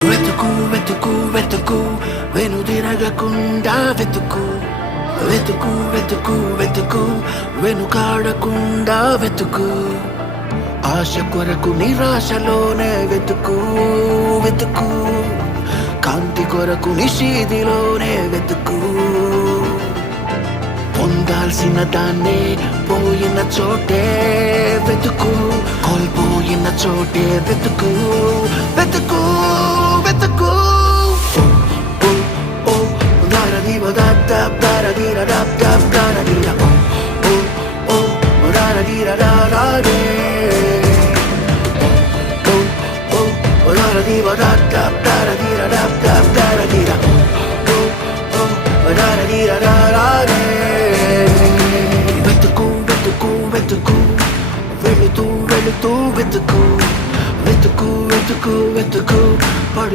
వెతుకు వెతుకు వెతుకు వెనుదిరగకుండా వెతుకు వెతుకు వెతుకు వెతుకు వెనుకాడకుండా వెతుకు ఆశ కొరకు నిరాశలోనే వెతుకు వెతుకు కాంతి కొరకు నిషీదిలోనే వెతుకు పొందాల్సిన దాన్నే పోయిన చోటే వెతుకు కోల్పోయిన చోటే వెతుకు వెతుకు వెతుకు వెతుకు వెతుకు వెతుకు వెళుతూ వెళుతూ వెతుకు వెతుకు వెతుకు వెతుకు పడు